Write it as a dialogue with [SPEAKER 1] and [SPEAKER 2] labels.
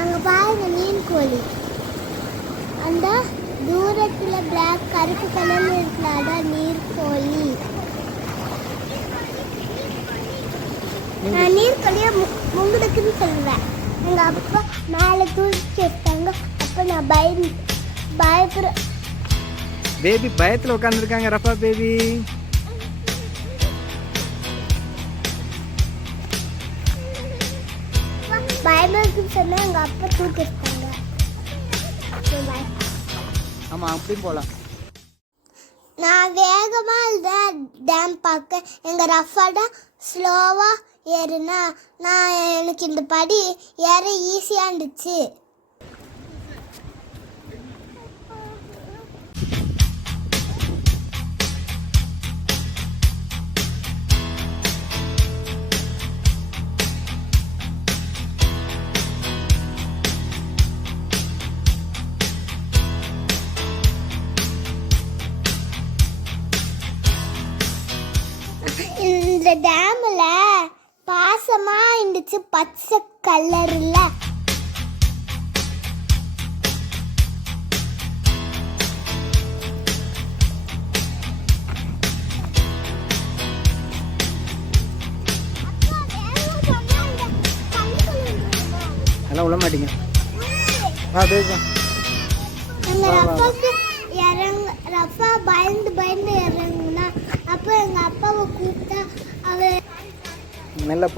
[SPEAKER 1] அங்க பாருங்க மீன் கோழி. அந்த தூரத்துல பிளாக் கருப்பு கலர்ல இருக்குல்ல அதான் நீர் கோழி. நான் நீர் கோழிய முங்குடுக்குன்னு சொல்லுவேன். எங்க அப்பா மேல தூக்கி வச்சாங்க அப்ப நான் பயம் பயப்படுற
[SPEAKER 2] பேபி பயத்துல உட்காந்துருக்காங்க ரஃபா பேபி.
[SPEAKER 1] பயமா இருக்குன்னு சொன்னா எங்க அப்பா தூக்கி வச்சாங்க சரி, bye.
[SPEAKER 2] ஆமா அப்படி போலாம்.
[SPEAKER 1] நான் டேம் பார்க்க எங்கள் ரஃபாடா ஸ்லோவாக ஏறுனா நான் எனக்கு இந்த படி ஏற ஈஸியாக இருந்துச்சு. இந்த டேம்ல பாசமா இருந்துச்சு பச்சை கலர்ல.
[SPEAKER 2] அதெல்லாம் விட மாட்டீங்க.
[SPEAKER 1] ரஃபாக்கு இறங்க ரஃபா பயந்து பயந்து இறங்குனா அப்போ எங்க அப்பாவை கூப்பிட்டா
[SPEAKER 2] Nela.